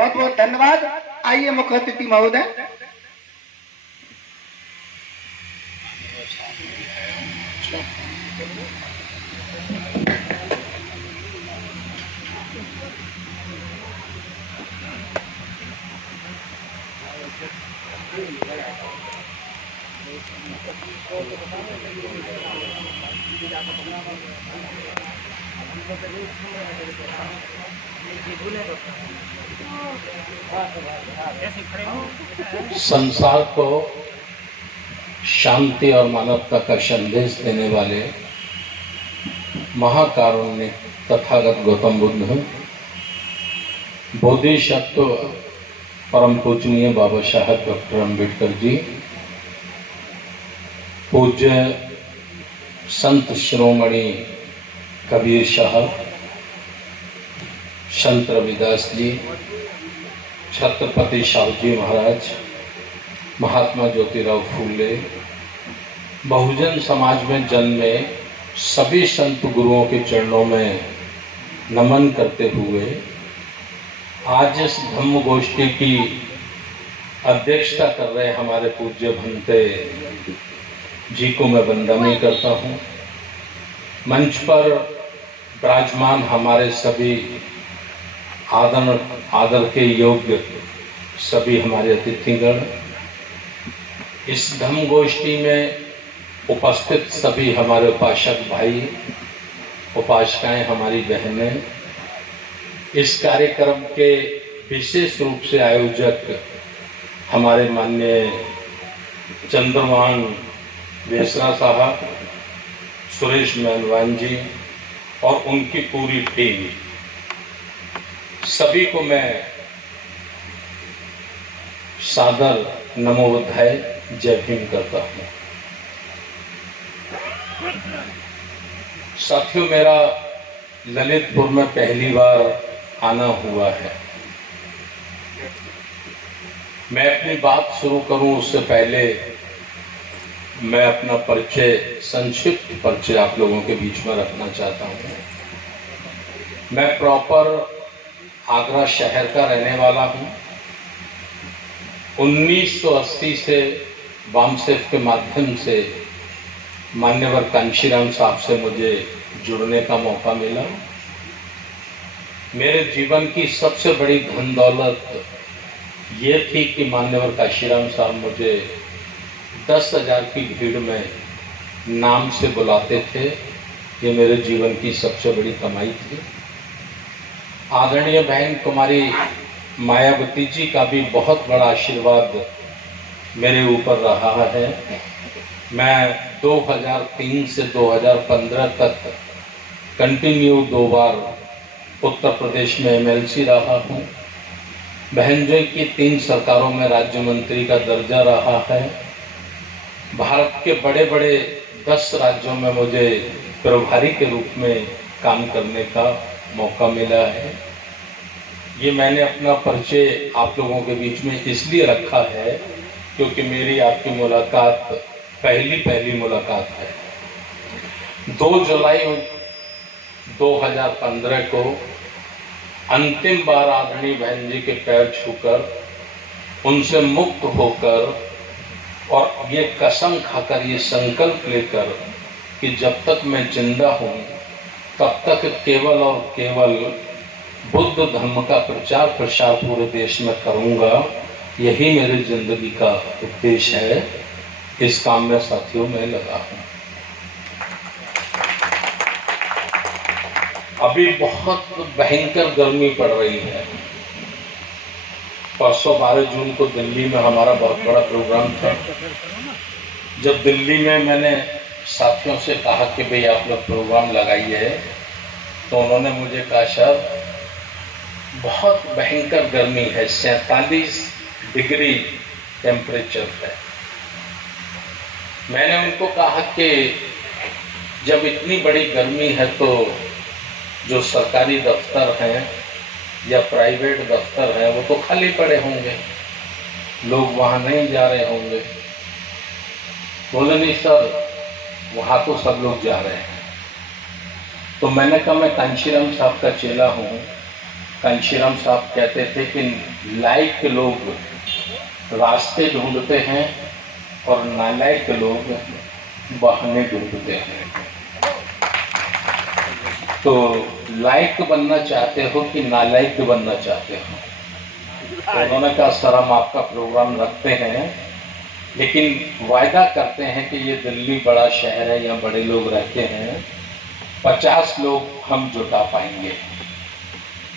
बहुत बहुत धन्यवाद। आइए मुख्य अतिथि महोदय। संसार को शांति और मानवता का संदेश देने वाले महाकारुण्य तथागत गौतम बुद्ध, बोधिसत्व परम पूजनीय बाबा साहब डॉक्टर अम्बेडकर जी, पूज्य संत शिरोमणि कबीर साहब, संत रविदास जी, छत्रपति शाहू जी महाराज, महात्मा ज्योतिराव फूले, बहुजन समाज में जन्मे सभी संत गुरुओं के चरणों में नमन करते हुए आज इस धम्म गोष्ठी की अध्यक्षता कर रहे हमारे पूज्य भंते जी को मैं वंदना करता हूँ। मंच पर विराजमान हमारे सभी आदर के योग्य सभी हमारे अतिथिगण, इस धम्म गोष्ठी में उपस्थित सभी हमारे उपासक भाई, उपासिकाएं, हमारी बहनें, इस कार्यक्रम के विशेष रूप से आयोजक हमारे माननीय चंद्रमान बेसरा साहब, सुरेश मेहनवान जी और उनकी पूरी टीम, सभी को मैं सादर नमोबुद्धाय जय भीम करता हूँ। साथियों, मेरा ललितपुर में पहली बार आना हुआ है। मैं अपनी बात शुरू करूं उससे पहले मैं अपना परिचय, संक्षिप्त परिचय आप लोगों के बीच में रखना चाहता हूं। मैं प्रॉपर आगरा शहर का रहने वाला हूं। 1980 से वामसेफ के माध्यम से मान्यवर कांशीराम साहब से मुझे जुड़ने का मौका मिला। मेरे जीवन की सबसे बड़ी धन दौलत ये थी कि मान्यवर कांशीराम साहब मुझे 10,000 की भीड़ में नाम से बुलाते थे। ये मेरे जीवन की सबसे बड़ी कमाई थी। आदरणीय बहन कुमारी मायावती जी का भी बहुत बड़ा आशीर्वाद मेरे ऊपर रहा है। मैं 2003 से 2015 तक कंटिन्यू 2 बार उत्तर प्रदेश में एमएलसी रहा हूँ। बहन जी की 3 सरकारों में राज्य मंत्री का दर्जा रहा है। भारत के बड़े बड़े 10 राज्यों में मुझे प्रभारी के रूप में काम करने का मौका मिला है। ये मैंने अपना परिचय आप लोगों के बीच में इसलिए रखा है क्योंकि मेरी आपकी मुलाकात पहली मुलाकात है। 2 जुलाई 2015 को अंतिम बार आदरणीय बहन जी के पैर छूकर, उनसे मुक्त होकर और ये कसम खाकर, ये संकल्प लेकर कि जब तक मैं जिंदा हूँ तब तक केवल और केवल बुद्ध धर्म का प्रचार प्रसार पूरे देश में करूँगा, यही मेरी जिंदगी का उद्देश्य है। इस काम में साथियों में लगा हूँ। अभी बहुत भयंकर गर्मी पड़ रही है। परसों 12 जून को दिल्ली में हमारा बहुत बड़ा प्रोग्राम था। जब दिल्ली में मैंने साथियों से कहा कि भाई आप लोग प्रोग्राम लगाइए, तो उन्होंने मुझे कहा सर बहुत भयंकर गर्मी है, 47 डिग्री टेम्परेचर है। मैंने उनको कहा कि जब इतनी बड़ी गर्मी है तो जो सरकारी दफ्तर हैं या प्राइवेट दफ्तर हैं वो तो खाली पड़े होंगे, लोग वहाँ नहीं जा रहे होंगे। बोले नहीं सर, वहाँ तो सब लोग जा रहे हैं। तो मैंने कहा मैं कांशीराम साहब का चेला हूँ कांशीराम साहब कहते थे कि लायक लोग रास्ते ढूंढते हैं और नालायक लोग बहाने ढूंढते हैं। तो लायक बनना चाहते हो कि नालायक बनना चाहते हो? तो उन्होंने कहा सर हम आपका प्रोग्राम रखते हैं, लेकिन वायदा करते हैं कि ये दिल्ली बड़ा शहर है, यहाँ बड़े लोग रहते हैं, 50 लोग हम जुटा पाएंगे।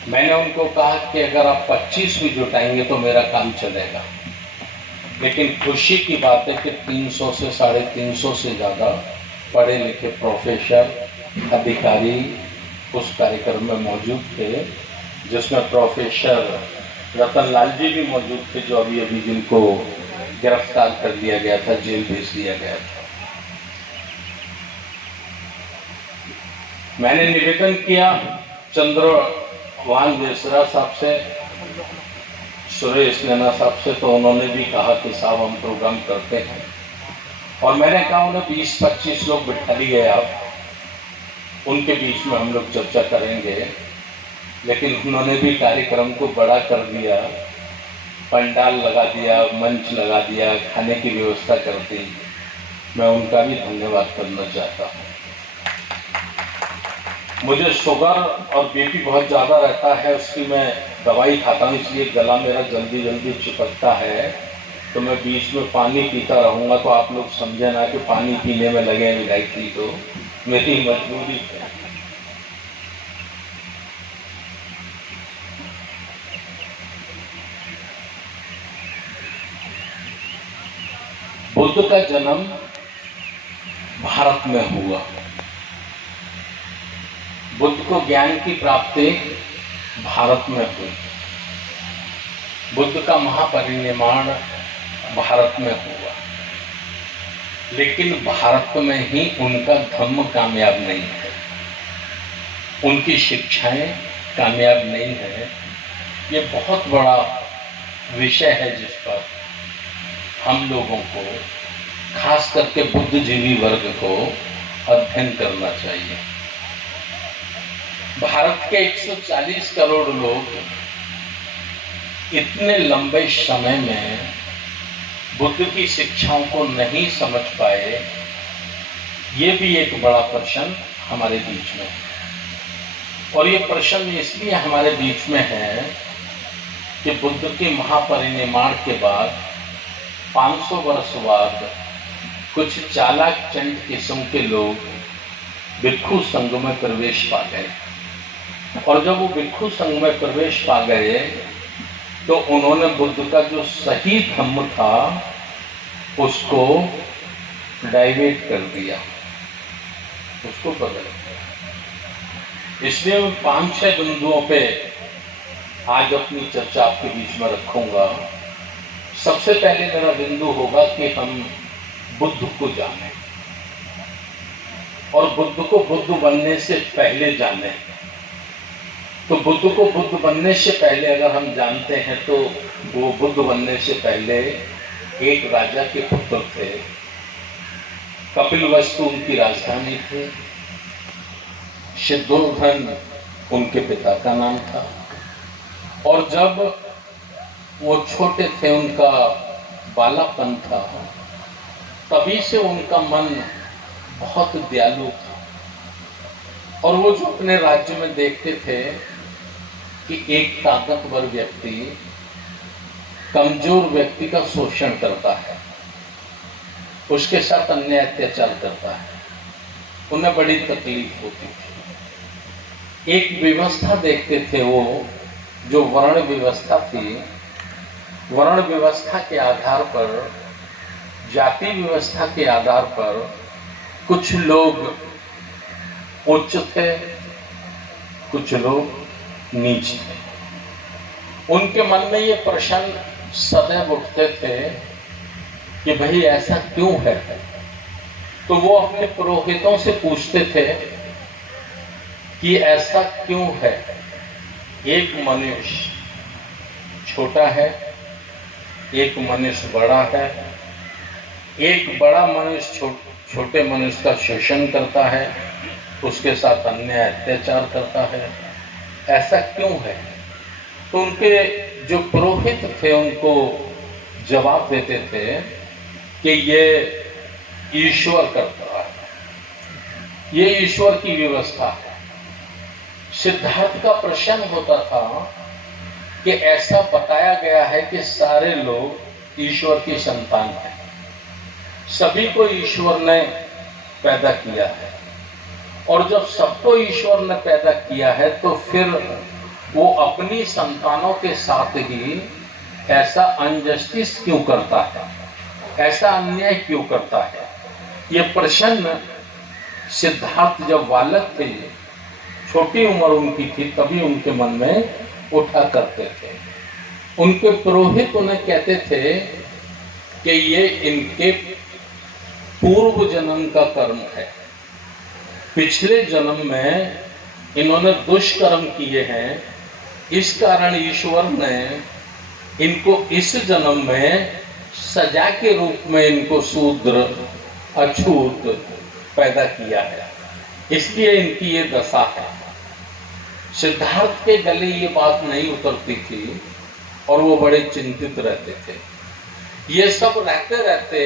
मैंने उनको कहा कि अगर आप 25 भी जुटाएंगे तो मेरा काम चलेगा। लेकिन खुशी की बात है कि 300 से 350 से ज़्यादा पढ़े लिखे प्रोफेसर अधिकारी उस कार्यक्रम में मौजूद थे, जिसमें प्रोफेसर रतनलाल जी भी मौजूद थे, जो अभी अभी जिनको गिरफ्तार कर लिया गया था, जेल भेज दिया गया था। मैंने निवेदन किया चंद्रभान देसरा साहब से, सुरेश नैना साहब से, तो उन्होंने भी कहा कि साहब हम प्रोग्राम करते हैं। और मैंने कहा उन्हें 20-25 लोग बिठा लिए, आप उनके बीच में हम लोग चर्चा करेंगे। लेकिन उन्होंने भी कार्यक्रम को बड़ा कर दिया, पंडाल लगा दिया, मंच लगा दिया, खाने की व्यवस्था कर दी। मैं उनका भी धन्यवाद करना चाहता हूँ। मुझे शुगर और बीपी बहुत ज़्यादा रहता है, उसकी मैं दवाई खाता हूँ, इसलिए गला मेरा जल्दी जल्दी चिपकता है। तो मैं बीच में पानी पीता रहूँगा, तो आप लोग समझे ना कि पानी पीने में लगे विधायक, तो मेरी मजबूरी है। बुद्ध का जन्म भारत में हुआ। बुद्ध को ज्ञान की प्राप्ति भारत में हुई। बुद्ध का महापरिनिर्वाण भारत में हुआ। लेकिन भारत में ही उनका धम्म कामयाब नहीं है, उनकी शिक्षाएं कामयाब नहीं है। ये बहुत बड़ा विषय है जिस पर हम लोगों को, खास करके बुद्धिजीवी वर्ग को अध्ययन करना चाहिए। भारत के 140 करोड़ लोग इतने लंबे समय में बुद्ध की शिक्षाओं को नहीं समझ पाए, ये भी एक बड़ा प्रश्न हमारे बीच में है। और ये प्रश्न इसलिए हमारे बीच में है कि बुद्ध के महापरिनिर्वाण के बाद 500 वर्ष बाद कुछ चालाक चंड किस्म के लोग भिक्षु संघ में प्रवेश पा गए। और जब वो भिक्षु संघ में प्रवेश पा गए तो उन्होंने बुद्ध का जो सही धम्म था उसको डाइवर्ट कर दिया, उसको बदल दिया। इसलिए मैं 5-6 बिंदुओं पे आज अपनी चर्चा आपके बीच में रखूंगा। सबसे पहले मेरा बिंदु होगा कि हम बुद्ध को जानें और बुद्ध को बुद्ध बनने से पहले जानें। तो बुद्ध को बुद्ध बनने से पहले अगर हम जानते हैं तो वो बुद्ध बनने से पहले एक राजा के पुत्र थे। कपिलवस्तु उनकी राजधानी थी। सिद्धोधन उनके पिता का नाम था। और जब वो छोटे थे, उनका बालापन था, तभी से उनका मन बहुत दयालु था। और वो जो अपने राज्य में देखते थे कि एक ताकतवर व्यक्ति कमजोर व्यक्ति का शोषण करता है, उसके साथ अन्याय अत्याचार करता है, उन्हें बड़ी तकलीफ होती थी। एक व्यवस्था देखते थे वो, जो वर्ण व्यवस्था थी। वर्ण व्यवस्था के आधार पर, जाति व्यवस्था के आधार पर कुछ लोग उच्च थे, कुछ लोग नीच थे। उनके मन में ये प्रश्न सदैव उठते थे कि भाई ऐसा क्यों है। तो वो अपने पुरोहितों से पूछते थे कि ऐसा क्यों है। एक मनुष्य छोटा है, एक मनुष्य बड़ा है, एक बड़ा मनुष्य छोटे मनुष्य का शोषण करता है, उसके साथ अन्याय अत्याचार करता है। ऐसा क्यों है? तो उनके जो पुरोहित थे उनको जवाब देते थे कि ये ईश्वर करता है, ये ईश्वर की व्यवस्था है। सिद्धार्थ का प्रश्न होता था कि ऐसा बताया गया है कि सारे लोग ईश्वर की संतान हैं, सभी को ईश्वर ने पैदा किया है, और जब सबको ईश्वर ने पैदा किया है तो फिर वो अपनी संतानों के साथ ही ऐसा अनजस्टिस क्यों करता है, ऐसा अन्याय क्यों करता है। ये प्रश्न सिद्धार्थ जब बालक थे, छोटी उम्र उनकी थी, तभी उनके मन में उठा करते थे। उनके पुरोहित उन्हें कहते थे कि ये इनके पूर्व जन्म का कर्म है, पिछले जन्म में इन्होंने दुष्कर्म किए हैं, इस कारण ईश्वर ने इनको इस जन्म में सजा के रूप में इनको शूद्र अछूत पैदा किया है, इसलिए इनकी ये दशा है। सिद्धार्थ के गले ये बात नहीं उतरती थी और वो बड़े चिंतित रहते थे। ये सब रहते रहते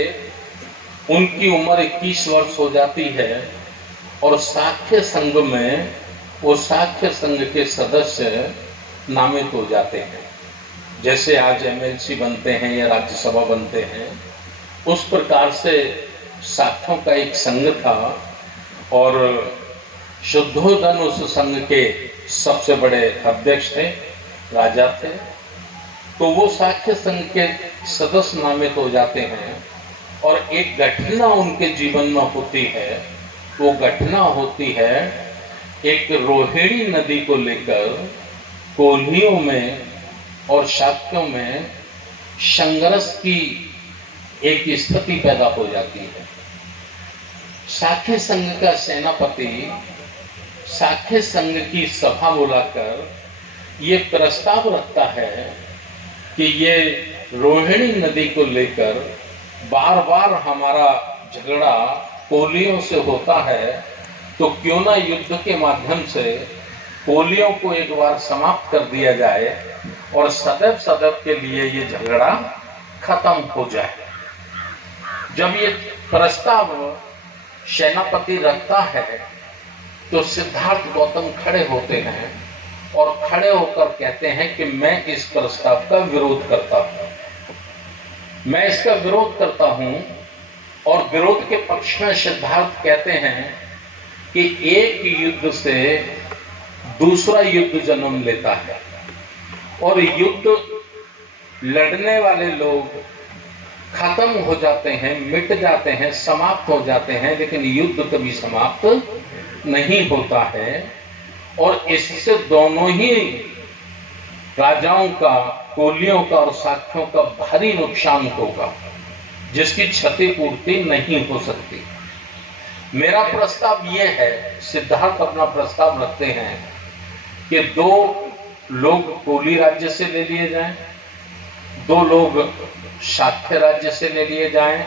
उनकी उम्र 21 वर्ष हो जाती है और साख्य संघ में वो साख्य संघ के सदस्य नामित हो जाते हैं। जैसे आज एमएलसी बनते हैं या राज्यसभा बनते हैं, उस प्रकार से साख्यों का एक संघ था और शुद्धोधन उस संघ के सबसे बड़े अध्यक्ष थे, राजा थे। तो वो साख्य संघ के सदस्य नामित हो जाते हैं और एक घटना उनके जीवन में होती है। वो घटना होती है एक रोहिणी नदी को लेकर कोल्हियों में और शाक्यों में संघर्ष की एक स्थिति पैदा हो जाती है। साख्य संघ का सेनापति साख्य संघ की सभा बुलाकर ये प्रस्ताव रखता है कि ये रोहिणी नदी को लेकर बार बार हमारा झगड़ा कोलियों से होता है, तो क्यों ना युद्ध के माध्यम से कोलियों को एक बार समाप्त कर दिया जाए और सदैव सदैव के लिए ये झगड़ा खत्म हो जाए। जब ये प्रस्ताव सेनापति रखता है तो सिद्धार्थ गौतम खड़े होते हैं और खड़े होकर कहते हैं कि मैं इस प्रस्ताव का विरोध करता हूं, मैं इसका विरोध करता हूं। और विरोध के पक्ष में सिद्धार्थ कहते हैं कि एक युद्ध से दूसरा युद्ध जन्म लेता है और युद्ध लड़ने वाले लोग खत्म हो जाते हैं, मिट जाते हैं, समाप्त हो जाते हैं, लेकिन युद्ध कभी समाप्त नहीं होता है। और इससे दोनों ही राजाओं का, कोलियों का और साख्यों का भारी नुकसान होगा, जिसकी क्षतिपूर्ति नहीं हो सकती। मेरा प्रस्ताव यह है, सिद्धार्थ अपना प्रस्ताव रखते हैं कि 2 लोग कोली राज्य से ले लिए जाएं, 2 लोग शाक्य राज्य से ले लिए जाएं,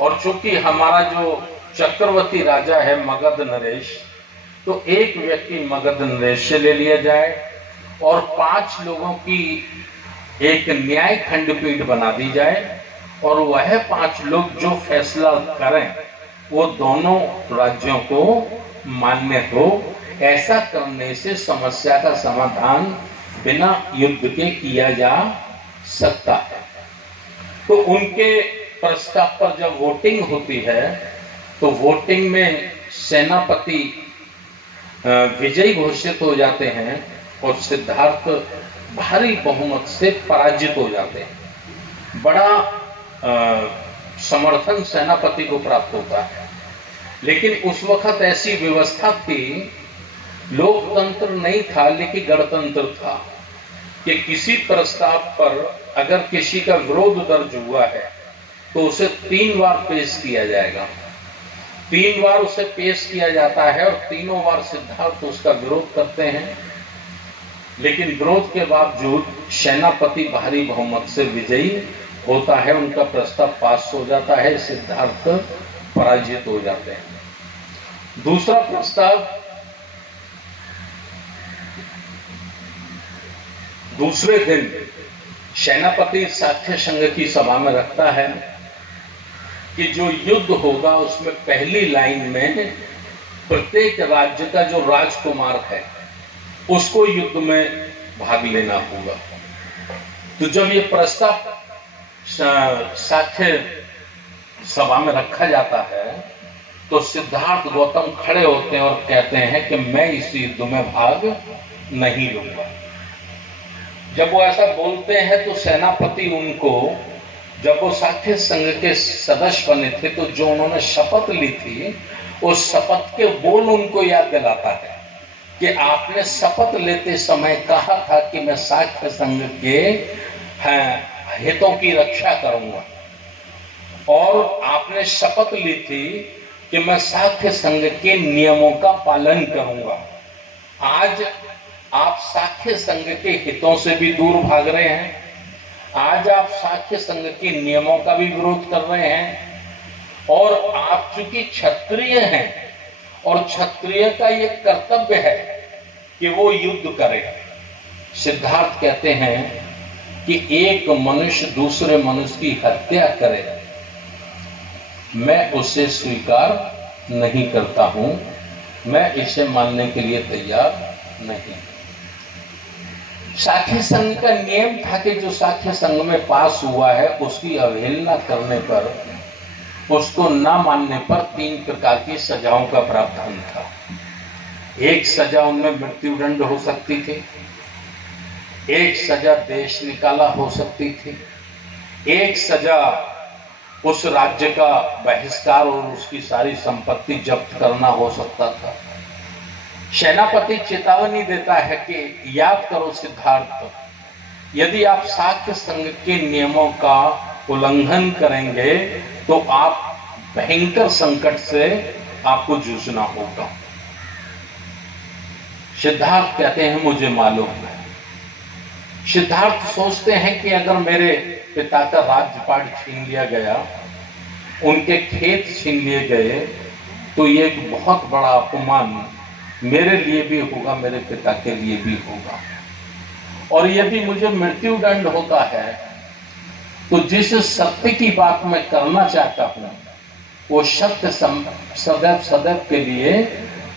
और चूंकि हमारा जो चक्रवर्ती राजा है मगध नरेश, तो एक व्यक्ति मगध नरेश से ले लिया जाए और 5 लोगों की एक न्याय खंडपीठ बना दी जाए और वह 5 लोग जो फैसला करें वो दोनों राज्यों को मान्य हो। ऐसा करने से समस्या का समाधान बिना युद्ध के किया जा सकता है। तो उनके प्रस्ताव पर जब वोटिंग होती है तो वोटिंग में सेनापति विजयी घोषित हो जाते हैं और सिद्धार्थ भारी बहुमत से पराजित हो जाते हैं। बड़ा समर्थन सेनापति को प्राप्त होता है, लेकिन उस वक्त ऐसी व्यवस्था थी, लोकतंत्र नहीं था लेकिन गणतंत्र था, कि किसी प्रस्ताव पर अगर किसी का विरोध दर्ज हुआ है तो उसे 3 बार पेश किया जाएगा, 3 बार उसे पेश किया जाता है और तीनों बार सिद्धार्थ उसका विरोध करते हैं। लेकिन विरोध के बावजूद सेनापति भारी बहुमत से विजयी होता है, उनका प्रस्ताव पास हो जाता है, सिद्धार्थ पराजित हो जाते हैं। दूसरा प्रस्ताव दूसरे दिन सेनापति साख्य संघ की सभा में रखता है कि जो युद्ध होगा उसमें पहली लाइन में प्रत्येक राज्य का जो राजकुमार है उसको युद्ध में भाग लेना होगा। तो जब ये प्रस्ताव साख्य सभा में रखा जाता है तो सिद्धार्थ गौतम खड़े होते हैं और कहते हैं कि मैं इस युद्ध में भाग नहीं लूंगा। जब वो ऐसा बोलते हैं तो सेनापति उनको, जब वो साख्य संघ के सदस्य बने थे तो जो उन्होंने शपथ ली थी उस शपथ के बोल उनको याद दिलाता है कि आपने शपथ लेते समय कहा था कि मैं साख्य संघ के हितों की रक्षा करूंगा, और आपने शपथ ली थी कि मैं साख्य संघ के नियमों का पालन करूंगा। आज आप साख्य संघ के हितों से भी दूर भाग रहे हैं, आज आप साख्य संघ के नियमों का भी विरोध कर रहे हैं, और आप चूंकि क्षत्रिय हैं और क्षत्रिय का ये कर्तव्य है कि वो युद्ध करे। सिद्धार्थ कहते हैं कि एक मनुष्य दूसरे मनुष्य की हत्या करे, मैं उसे स्वीकार नहीं करता हूं, मैं इसे मानने के लिए तैयार नहीं। साख्य संघ का नियम था कि जो साख्य संघ में पास हुआ है उसकी अवहेलना करने पर, उसको ना मानने पर 3 प्रकार की सजाओं का प्रावधान था। एक सजा उनमें मृत्युदंड हो सकती थी, एक सजा देश निकाला हो सकती थी, एक सजा उस राज्य का बहिष्कार और उसकी सारी संपत्ति जब्त करना हो सकता था। सेनापति चेतावनी देता है कि याद करो सिद्धार्थ, यदि आप साख्य संघ के नियमों का उल्लंघन करेंगे तो आप भयंकर संकट से आपको जूझना होगा। सिद्धार्थ कहते हैं मुझे मालूम है। सिद्धार्थ सोचते हैं कि अगर मेरे पिता का राज्यपाट छीन लिया गया, उनके खेत छीन लिए गए, तो ये एक बहुत बड़ा अपमान मेरे लिए भी होगा, मेरे पिता के लिए भी होगा। और यदि मुझे मृत्युदंड होता है तो जिस सत्य की बात मैं करना चाहता हूं वो सत्य सदैव सदैव के लिए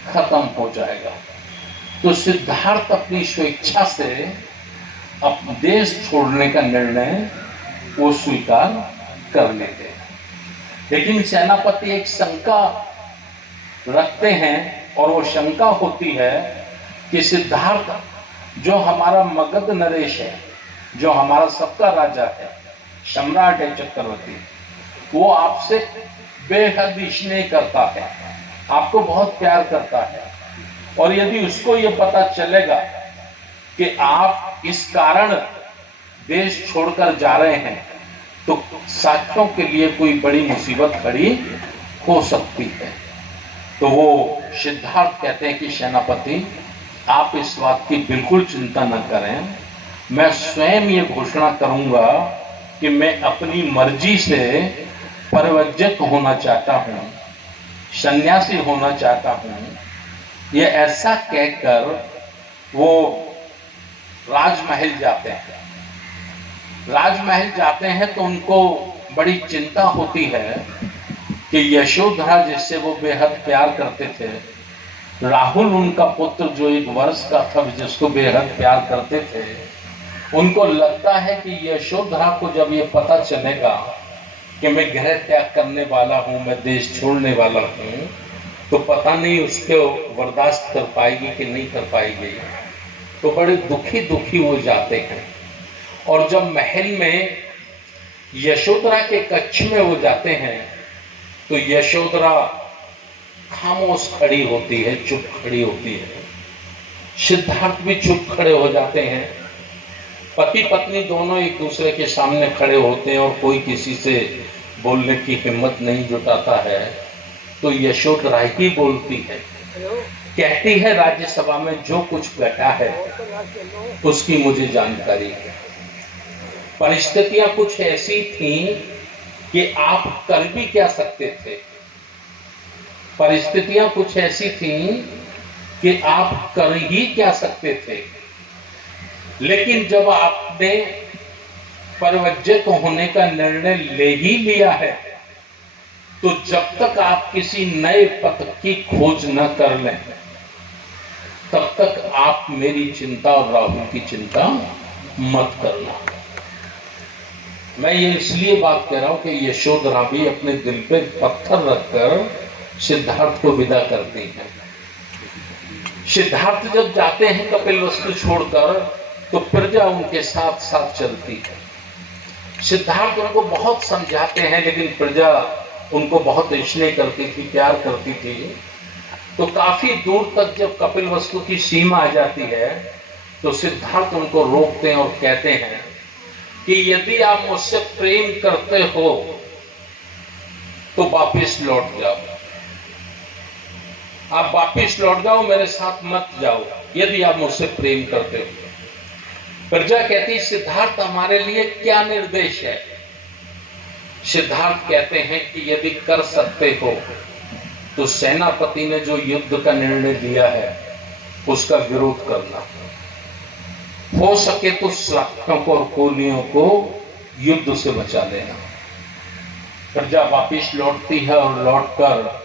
खत्म हो जाएगा। तो सिद्धार्थ अपनी स्वेच्छा से अपने देश छोड़ने का निर्णय वो स्वीकार कर लेते हैं। लेकिन सेनापति एक शंका रखते हैं, और वो शंका होती है कि सिद्धार्थ जो हमारा मगध नरेश है, जो हमारा सबका राजा है, सम्राट है चक्रवर्ती, वो आपसे बेहद स्नेह करता है, आपको बहुत प्यार करता है, और यदि उसको ये पता चलेगा कि आप इस कारण देश छोड़कर जा रहे हैं तो साथियों के लिए कोई बड़ी मुसीबत खड़ी हो सकती है। तो वो सिद्धार्थ कहते हैं कि सेनापति आप इस बात की बिल्कुल चिंता न करें, मैं स्वयं ये घोषणा करूंगा कि मैं अपनी मर्जी से परिवर्जित होना चाहता हूं, सन्यासी होना चाहता हूं। ये ऐसा कहकर वो राजमहल जाते हैं। राजमहल जाते हैं तो उनको बड़ी चिंता होती है कि यशोधरा जिससे वो बेहद प्यार करते थे, राहुल उनका पुत्र जो 1 वर्ष का था जिसको बेहद प्यार करते थे, उनको लगता है कि यशोधरा को जब ये पता चलेगा कि मैं गृह त्याग करने वाला हूं, मैं देश छोड़ने वाला हूं, तो पता नहीं उसको बर्दाश्त कर पाएगी कि नहीं कर पाएगी। तो बड़े दुखी वो जाते हैं, और जब महल में यशोधरा के कक्ष में वो जाते हैं तो यशोधरा खामोश खड़ी होती है, चुप खड़ी होती है। सिद्धार्थ भी चुप खड़े हो जाते हैं। पति पत्नी दोनों एक दूसरे के सामने खड़े होते हैं और कोई किसी से बोलने की हिम्मत नहीं जुटाता है। तो यशोधरा ही बोलती है, कहती है राज्यसभा में जो कुछ घटा है उसकी मुझे जानकारी है। परिस्थितियां कुछ ऐसी थीं कि आप कर भी क्या सकते थे, परिस्थितियां कुछ ऐसी थीं कि आप कर ही क्या सकते थे। लेकिन जब आपने परिवज्जित होने का निर्णय ले ही लिया है, तो जब तक आप किसी नए पथ की खोज न कर लें, तब तक आप मेरी चिंता और राहुल की चिंता मत करना। मैं ये इसलिए बात कह रहा हूं कि यशोधरा भी अपने दिल पे पत्थर रखकर सिद्धार्थ को विदा करती है। सिद्धार्थ जब जाते हैं कपिलवस्तु छोड़कर, तो प्रजा उनके साथ साथ चलती है। सिद्धार्थ उनको बहुत समझाते हैं, लेकिन प्रजा उनको बहुत स्नेह करती थी, प्यार करती थी। तो काफी दूर तक जब कपिलवस्तु की सीमा आ जाती है, तो सिद्धार्थ उनको रोकते हैं और कहते हैं कि यदि आप मुझसे प्रेम करते हो तो वापिस लौट जाओ, आप वापिस लौट जाओ, मेरे साथ मत जाओ, यदि आप मुझसे प्रेम करते हो। प्रजा कहती, सिद्धार्थ हमारे लिए क्या निर्देश है? सिद्धार्थ कहते हैं कि यदि कर सकते हो तो सेनापति ने जो युद्ध का निर्णय लिया है उसका विरोध करना। हो सके तो शाक्यों को और कोलियों को युद्ध से बचा लेना। प्रजा वापिस लौटती है और लौटकर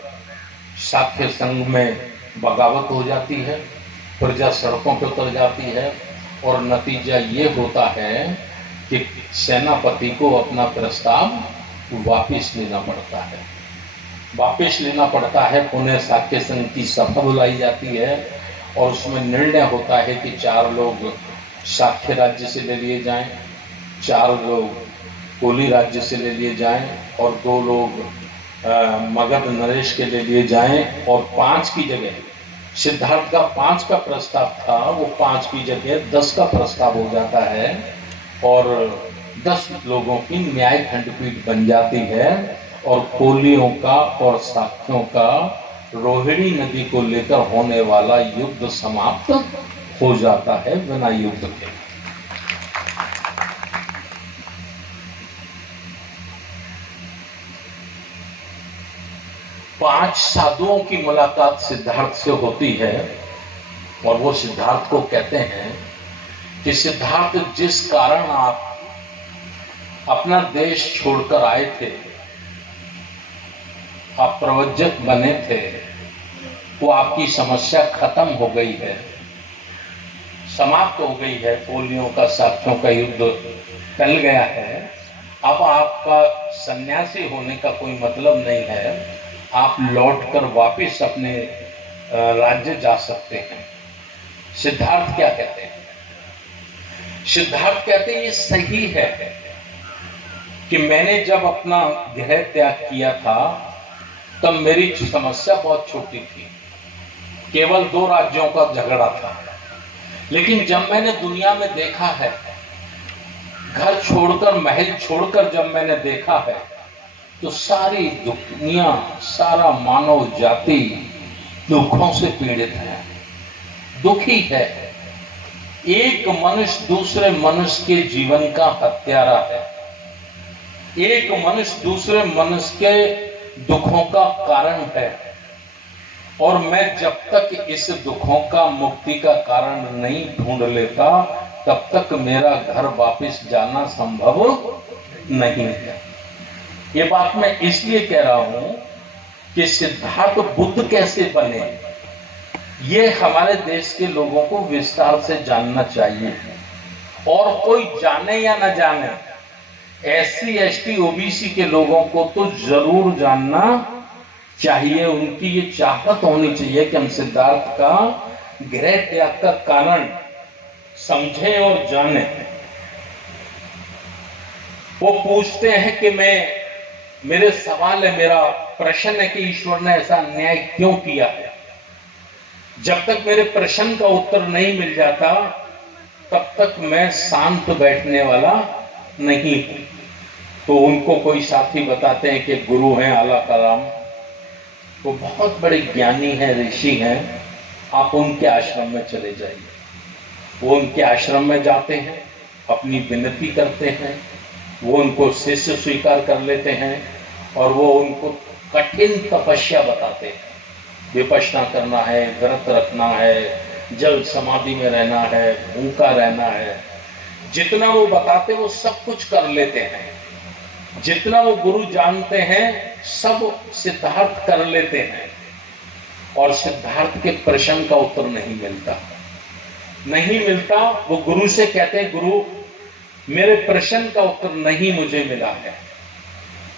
शाक्य संघ में बगावत हो जाती है। प्रजा सड़कों पर उतर जाती है और नतीजा ये होता है कि सेनापति को अपना प्रस्ताव वापिस लेना पड़ता है। वापिस लेना पड़ता है। पुणे शाक्य संघ की सभा बुलाई जाती है और उसमें निर्णय होता है कि 4 लोग शाक्य राज्य से ले लिए जाएं, 4 लोग कोली राज्य से ले लिए जाएं और 2 लोग मगध नरेश के ले लिए जाएं, और 5 की जगह सिद्धार्थ का 5 का प्रस्ताव था, वो 5 की जगह 10 का प्रस्ताव हो जाता है और 10 लोगों की न्याय खंडपीठ बन जाती है और कोलियों का और शाक्यों का रोहिणी नदी को लेकर होने वाला युद्ध समाप्त हो जाता है बिना युद्ध के। पांच साधुओं की मुलाकात सिद्धार्थ से होती है और वो सिद्धार्थ को कहते हैं कि सिद्धार्थ, जिस कारण आप अपना देश छोड़कर आए थे, आप प्रवज्जक बने थे, वो आपकी समस्या खत्म हो गई है, समाप्त हो गई है। कोलियों का शाक्यों का युद्ध टल गया है। अब आपका सन्यासी होने का कोई मतलब नहीं है। आप लौटकर वापस अपने राज्य जा सकते हैं। सिद्धार्थ क्या कहते हैं? सिद्धार्थ कहते हैं ये सही है कि मैंने जब अपना गृह त्याग किया था तब मेरी समस्या बहुत छोटी थी, केवल 2 राज्यों का झगड़ा था। लेकिन जब मैंने दुनिया में देखा है, घर छोड़कर, महल छोड़कर जब मैंने देखा है, तो सारी दुनिया, सारा मानव जाति दुखों से पीड़ित है, दुखी है। एक मनुष्य दूसरे मनुष्य के जीवन का हत्यारा है। एक मनुष्य दूसरे मनुष्य के दुखों का कारण है। और मैं जब तक इस दुखों का मुक्ति का कारण नहीं ढूंढ लेता, तब तक मेरा घर वापस जाना संभव नहीं है। ये बात मैं इसलिए कह रहा हूं कि सिद्धार्थ बुद्ध कैसे बने, ये हमारे देश के लोगों को विस्तार से जानना चाहिए। और कोई जाने या न जाने, SC ST OBC के लोगों को तो जरूर जानना चाहिए। उनकी ये चाहत होनी चाहिए कि हम सिद्धार्थ का गृह त्याग का कारण समझें और जानें। वो पूछते हैं कि मेरे सवाल है, मेरा प्रश्न है कि ईश्वर ने ऐसा अन्याय क्यों किया है। जब तक मेरे प्रश्न का उत्तर नहीं मिल जाता, तब तक मैं शांत बैठने वाला नहीं हूं। तो उनको कोई साथी बताते हैं कि गुरु हैं आला कलाम, वो बहुत बड़े ज्ञानी हैं, ऋषि हैं, आप उनके आश्रम में चले जाइए। वो उनके आश्रम में जाते हैं, अपनी विनती करते हैं, वो उनको शिष्य स्वीकार कर लेते हैं और वो उनको कठिन तपस्या बताते हैं। विपश्यना करना है, व्रत रखना है, जल समाधि में रहना है, भूखा रहना है, जितना वो बताते वो सब कुछ कर लेते हैं। जितना वो गुरु जानते हैं सब सिद्धार्थ कर लेते हैं, और सिद्धार्थ के प्रश्न का उत्तर नहीं मिलता। वो गुरु से कहते हैं, गुरु मेरे प्रश्न का उत्तर नहीं मुझे मिला है।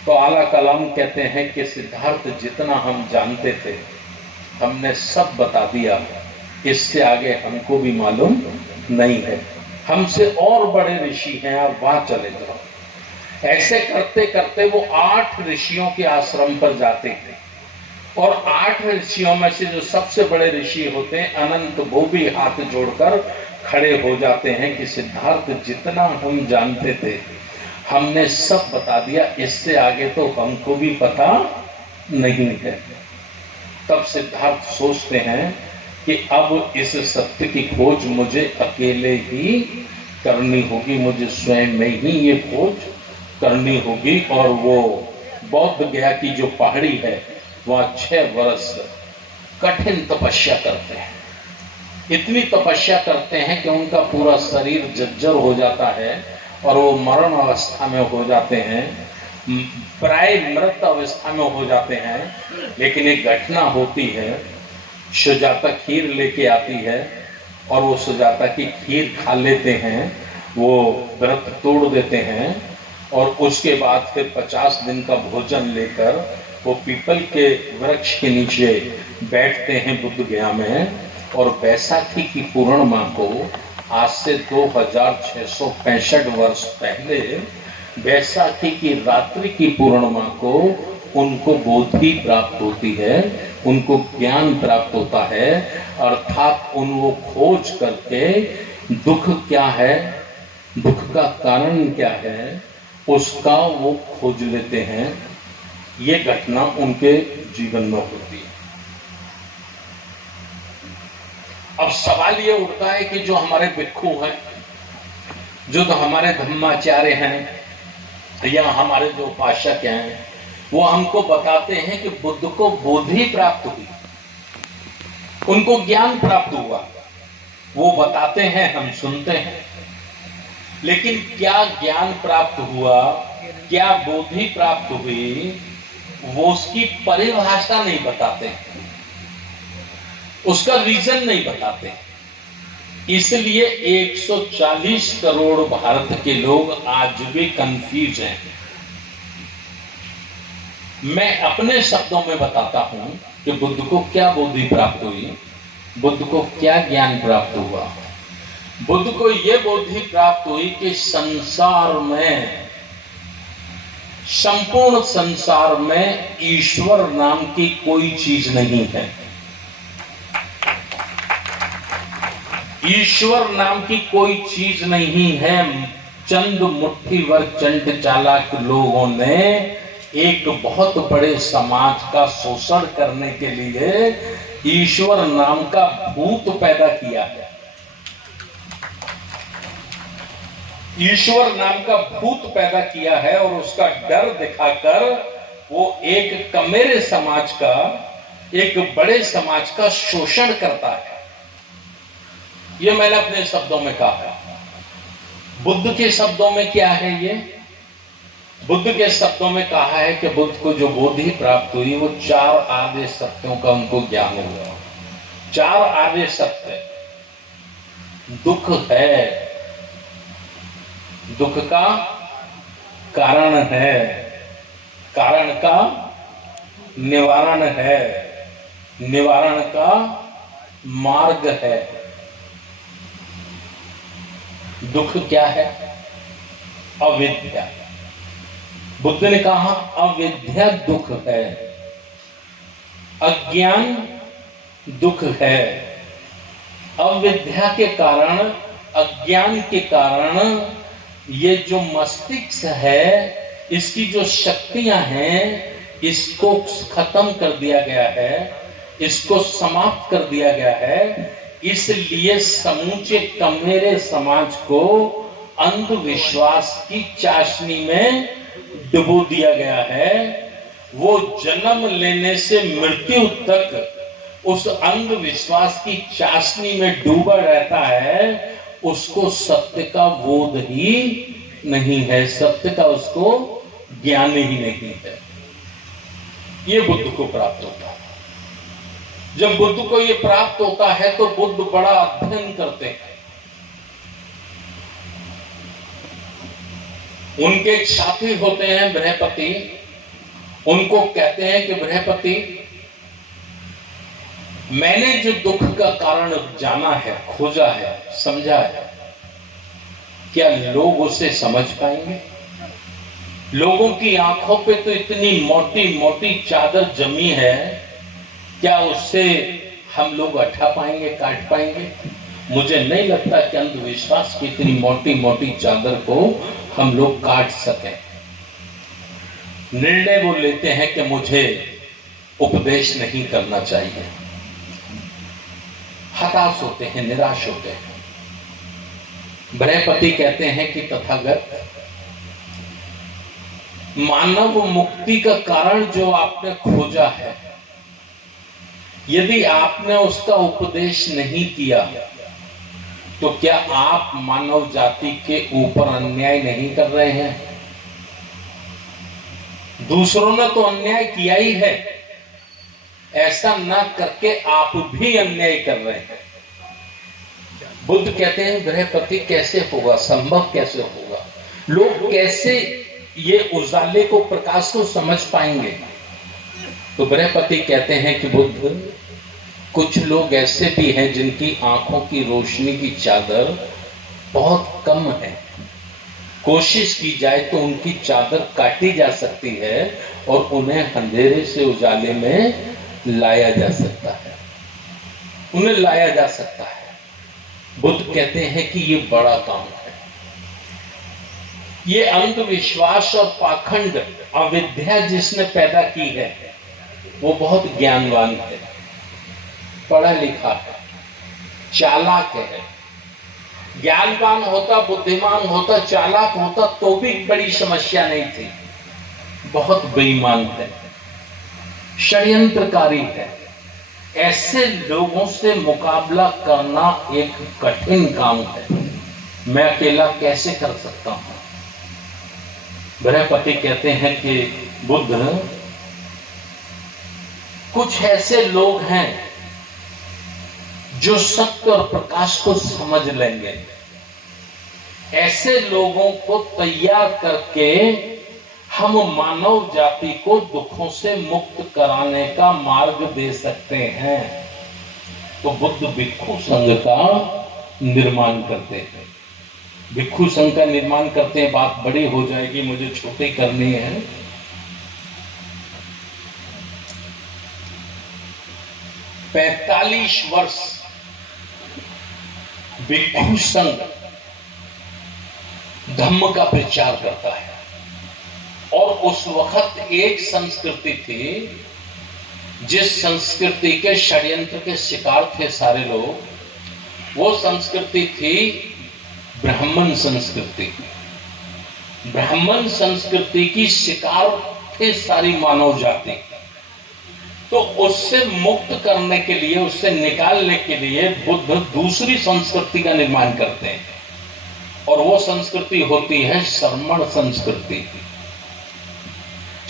तो आला कलाम कहते हैं कि सिद्धार्थ जितना हम जानते थे हमने सब बता दिया, इससे आगे हमको भी मालूम नहीं है। हमसे और बड़े ऋषि हैं, आप वहां चले जाओ। ऐसे करते करते वो 8 ऋषियों के आश्रम पर जाते हैं, और 8 ऋषियों में से जो सबसे बड़े ऋषि होते हैं अनंत, वो भी हाथ जोड़कर खड़े हो जाते हैं कि सिद्धार्थ जितना हम जानते थे हमने सब बता दिया, इससे आगे तो हमको भी पता नहीं है। तब सिद्धार्थ सोचते हैं कि अब इस सत्य की खोज मुझे अकेले ही करनी होगी, मुझे स्वयं में ही ये खोज करनी होगी। और वो बौद्ध गया की जो पहाड़ी है वहां 6 वर्ष कठिन तपस्या करते हैं। इतनी तपस्या करते हैं कि उनका पूरा शरीर जर्जर हो जाता है और वो मरण अवस्था में हो जाते हैं, प्राय मृत अवस्था में हो जाते हैं। लेकिन एक घटना होती है, सुजाता खीर लेके आती है और वो सुजाता की खीर खा लेते हैं, वो व्रत तोड़ देते हैं, और उसके बाद फिर 50 दिन का भोजन लेकर वो पीपल के वृक्ष के नीचे बैठते हैं बुद्ध गया में। और बैसाखी की पूर्णिमा को आज से 2665 वर्ष पहले बैसाखी की रात्रि की पूर्णिमा को उनको बोधि प्राप्त होती है, उनको ज्ञान प्राप्त होता है। अर्थात वो खोज करके दुख क्या है, दुख का कारण क्या है, उसका वो खोज लेते हैं। ये घटना उनके जीवन में होती है। अब सवाल ये उठता है कि जो हमारे भिक्षु हैं, जो तो हमारे धम्माचार्य हैं या हमारे जो उपासक हैं, वो हमको बताते हैं कि बुद्ध को बोधि प्राप्त हुई, उनको ज्ञान प्राप्त हुआ, वो बताते हैं, हम सुनते हैं। लेकिन क्या ज्ञान प्राप्त हुआ, क्या बोधि प्राप्त हुई, वो उसकी परिभाषा नहीं बताते, उसका रीजन नहीं बताते। इसलिए 140 करोड़ भारत के लोग आज भी कंफ्यूज हैं। मैं अपने शब्दों में बताता हूं कि बुद्ध को क्या बोधि प्राप्त हुई, बुद्ध को क्या ज्ञान प्राप्त हुआ। बुद्ध को यह बोधि प्राप्त हुई कि संसार में, संपूर्ण संसार में ईश्वर नाम की कोई चीज नहीं है। ईश्वर नाम की कोई चीज नहीं है। चंद मुट्ठी भर चंट चालाक लोगों ने एक बहुत बड़े समाज का शोषण करने के लिए ईश्वर नाम का भूत पैदा किया है। ईश्वर नाम का भूत पैदा किया है और उसका डर दिखाकर वो एक कमेरे समाज का, एक बड़े समाज का शोषण करता है। ये मैंने अपने शब्दों में कहा है। बुद्ध के शब्दों में क्या है ये? बुद्ध के शब्दों में कहा है कि बुद्ध को जो बोधि प्राप्त हुई वो 4 आर्य सत्यों का उनको ज्ञान हुआ। 4 आर्य सत्य, दुख है, दुख का कारण है, कारण का निवारण है, निवारण का मार्ग है। दुख क्या है? अविद्या। बुद्ध ने कहा अविद्या दुख है, अज्ञान दुख है। अविद्या के कारण, अज्ञान के कारण ये जो मस्तिष्क है, इसकी जो शक्तियां हैं, इसको खत्म कर दिया गया है, इसको समाप्त कर दिया गया है। इसलिए समूचे कमेरे समाज को अंधविश्वास की चाशनी में डुबो दिया गया है। वो जन्म लेने से मृत्यु तक उस अंधविश्वास की चाशनी में डूबा रहता है, उसको सत्य का बोध ही नहीं है, सत्य का उसको ज्ञान ही नहीं है। ये बुद्ध को प्राप्त होता है। जब बुद्ध को ये प्राप्त होता है तो बुद्ध बड़ा अध्ययन करते हैं। उनके एक साथी होते हैं बृहस्पति, उनको कहते हैं कि बृहस्पति, मैंने जो दुख का कारण जाना है, खोजा है, समझा है, क्या लोग उसे समझ पाएंगे? लोगों की आंखों पे तो इतनी मोटी मोटी चादर जमी है, क्या उससे हम लोग हटा पाएंगे, काट पाएंगे? मुझे नहीं लगता कि अंधविश्वास की इतनी मोटी मोटी चादर को हम लोग काट सकें। निर्णय वो लेते हैं कि मुझे उपदेश नहीं करना चाहिए, हताश होते हैं, निराश होते हैं। बृहस्पति कहते हैं कि तथागत, मानव मुक्ति का कारण जो आपने खोजा है, यदि आपने उसका उपदेश नहीं किया तो क्या आप मानव जाति के ऊपर अन्याय नहीं कर रहे हैं? दूसरों ने तो अन्याय किया ही है, ऐसा ना करके आप भी अन्याय कर रहे हैं। बुद्ध कहते हैं बृहस्पति कैसे होगा, संभव कैसे होगा, लोग कैसे ये उजाले को, प्रकाश को समझ पाएंगे? तो बृहस्पति कहते हैं कि बुद्ध, कुछ लोग ऐसे भी हैं जिनकी आंखों की रोशनी की चादर बहुत कम है, कोशिश की जाए तो उनकी चादर काटी जा सकती है और उन्हें अंधेरे से उजाले में लाया जा सकता है, उन्हें लाया जा सकता है। बुद्ध कहते हैं कि ये बड़ा काम है। ये अंधविश्वास और पाखंड, अविद्या जिसने पैदा की है, वो बहुत ज्ञानवान है, पढ़ा लिखा है, चालाक है। ज्ञानवान होता, बुद्धिमान होता, चालाक होता तो भी बड़ी समस्या नहीं थी। बहुत बेईमान है, षड्यंत्रकारी है। ऐसे लोगों से मुकाबला करना एक कठिन काम है। मैं अकेला कैसे कर सकता हूं? बृहस्पति कहते हैं कि बुद्ध, कुछ ऐसे लोग हैं जो सत्य और प्रकाश को समझ लेंगे। ऐसे लोगों को तैयार करके हम मानव जाति को दुखों से मुक्त कराने का मार्ग दे सकते हैं। तो बुद्ध भिक्षु संघ का निर्माण करते हैं। भिक्षु संघ का निर्माण करते हैं, बात बड़ी हो जाएगी, मुझे छोटी करनी है। पैंतालीस वर्ष भिक्षु संघ धम्म का प्रचार करता है। और उस वक्त एक संस्कृति थी, जिस संस्कृति के षड्यंत्र के शिकार थे सारे लोग, वो संस्कृति थी ब्राह्मण संस्कृति। ब्राह्मण संस्कृति की शिकार थे सारी मानव जाति। तो उससे मुक्त करने के लिए, उससे निकालने के लिए बुद्ध दूसरी संस्कृति का निर्माण करते हैं, और वो संस्कृति होती है श्रमण संस्कृति।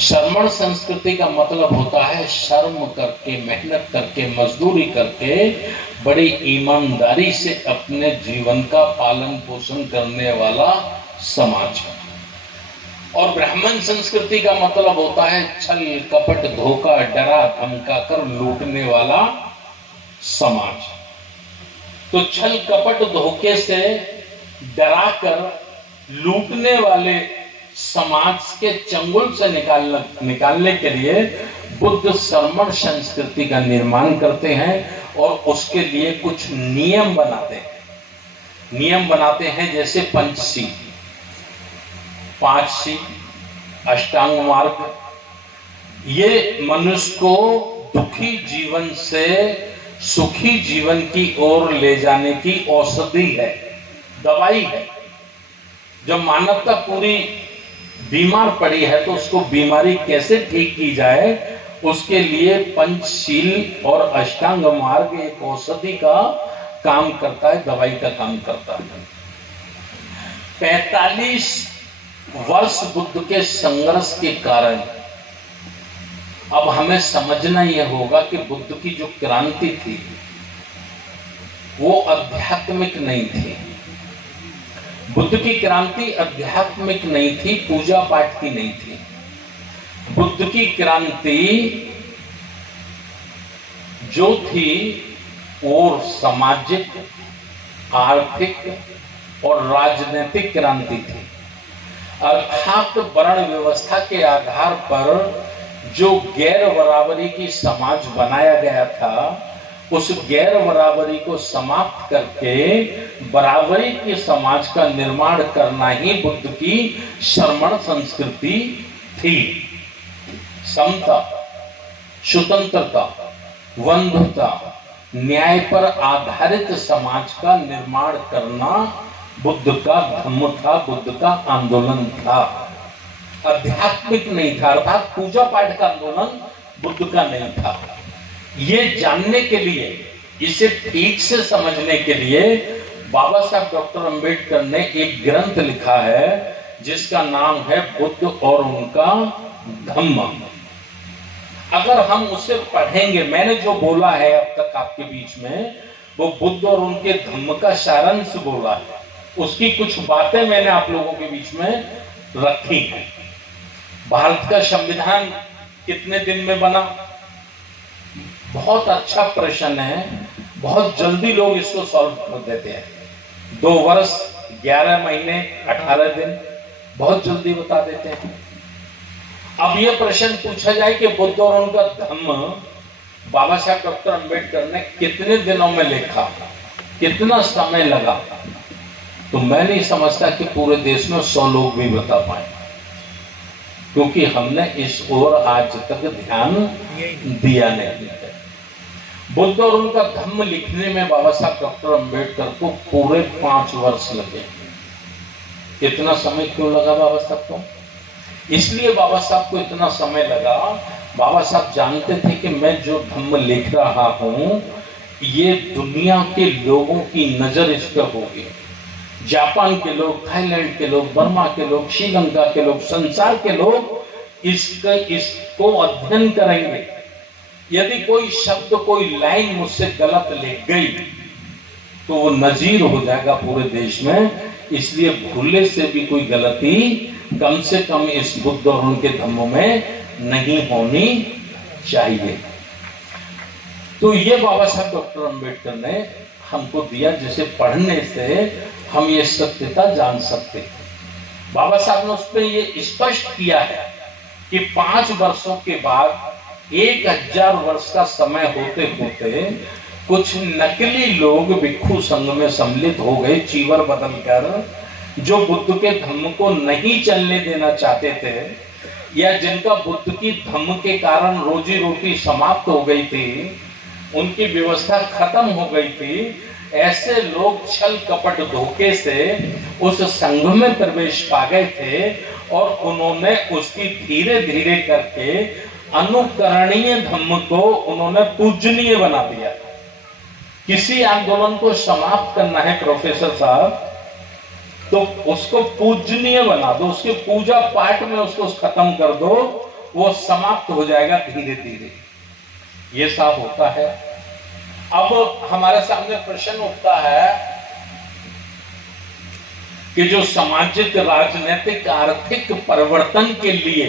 श्रमण संस्कृति का मतलब होता है श्रम करके, मेहनत करके, मजदूरी करके, बड़ी ईमानदारी से अपने जीवन का पालन पोषण करने वाला समाज। और ब्राह्मण संस्कृति का मतलब होता है छल कपट, धोखा, डरा धमका कर लूटने वाला समाज। तो छल कपट, धोखे से डराकर लूटने वाले समाज के चंगुल से निकालने के लिए बुद्ध श्रमण संस्कृति का निर्माण करते हैं और उसके लिए कुछ नियम बनाते हैं। नियम बनाते हैं जैसे पंचशील, 5 शील, अष्टांग मार्ग। ये मनुष्य को दुखी जीवन से सुखी जीवन की ओर ले जाने की औषधि है, दवाई है। जब मानवता पूरी बीमार पड़ी है तो उसको बीमारी कैसे ठीक की जाए, उसके लिए पंचशील और अष्टांग मार्ग एक औषधि का काम करता है, दवाई का काम करता है। 45 वर्ष बुद्ध के संघर्ष के कारण अब हमें समझना यह होगा कि बुद्ध की जो क्रांति थी वो आध्यात्मिक नहीं थी। बुद्ध की क्रांति आध्यात्मिक नहीं थी, पूजा पाठ की नहीं थी। बुद्ध की क्रांति जो थी वो सामाजिक, आर्थिक और राजनीतिक क्रांति थी। अर्थात वर्ण व्यवस्था के आधार पर जो गैर बराबरी की समाज बनाया गया था, उस गैर बराबरी को समाप्त करके बराबरी के समाज का निर्माण करना ही बुद्ध की श्रमण संस्कृति थी। समता, स्वतंत्रता, बंधुता, न्याय पर आधारित समाज का निर्माण करना बुद्ध का धर्म था, बुद्ध का आंदोलन था। आध्यात्मिक नहीं था, अर्थात पूजा पाठ का आंदोलन बुद्ध का नहीं था। ये जानने के लिए, इसे ठीक से समझने के लिए बाबा साहब डॉक्टर अंबेडकर ने एक ग्रंथ लिखा है जिसका नाम है बुद्ध और उनका धम्म। अगर हम उसे पढ़ेंगे, मैंने जो बोला है अब तक आपके बीच में वो बुद्ध और उनके धम्म का सारांश बोला है, उसकी कुछ बातें मैंने आप लोगों के बीच में रखी हैं। भारत का संविधान कितने दिन में बना? बहुत अच्छा प्रश्न है, बहुत जल्दी लोग इसको सॉल्व कर देते हैं। 2 वर्ष 11 महीने 18 दिन, बहुत जल्दी बता देते हैं। अब यह प्रश्न पूछा जाए कि बुद्ध और उनका धम्म बाबा साहब डॉक्टर अंबेडकर ने कितने दिनों में लिखा, कितना समय लगा, तो मैं नहीं समझता कि पूरे देश में 100 लोग भी बता पाए, क्योंकि हमने इस ओर आज तक ध्यान दिया नहीं है। बुद्ध और उनका धम्म लिखने में बाबा साहब डॉक्टर अंबेडकर को पूरे 5 वर्ष लगे। इतना समय क्यों लगा बाबा साहब को? इसलिए बाबा साहब को इतना समय लगा, बाबा साहब जानते थे कि मैं जो धम्म लिख रहा हूं ये दुनिया के लोगों की नजर इस पर होगी। जापान के लोग, थाईलैंड के लोग, बर्मा के लोग, श्रीलंका के लोग, संसार के लोग इसको अध्ययन करेंगे। यदि कोई शब्द, कोई लाइन मुझसे गलत लिख गई तो वो नजीर हो जाएगा पूरे देश में। इसलिए भूले से भी कोई गलती कम से कम इस बुद्ध और उनके धम्म में नहीं होनी चाहिए। तो ये बाबा साहब डॉक्टर अंबेडकर ने हमको दिया, जिसे पढ़ने से हम ये सत्यता जान सकते हैं। बाबा साहब ने उस पर ये स्पष्ट किया है कि 5 वर्षों के बाद 1000 वर्ष का समय होते होते कुछ नकली लोग भिक्षु संघ में सम्मिलित हो गए, चीवर बदलकर, जो बुद्ध के धम्म को नहीं चलने देना चाहते थे, या जिनका बुद्ध की धम्म के कारण रोजी रोटी समाप्त हो गई थी, उनकी व्यवस्था खत्म हो गई थी। ऐसे लोग छल कपट धोखे से उस संघ में प्रवेश पा गए थे और उन्होंने उसकी धीरे धीरे करके अनुकरणीय धम्म को उन्होंने पूजनीय बना दिया। किसी आंदोलन को समाप्त करना है प्रोफेसर साहब, तो उसको पूजनीय बना दो, उसके पूजा पाठ में उसको खत्म कर दो, वो समाप्त हो जाएगा धीरे धीरे। ये सब होता है। अब हमारे सामने प्रश्न उठता है कि जो सामाजिक, राजनीतिक, आर्थिक परिवर्तन के लिए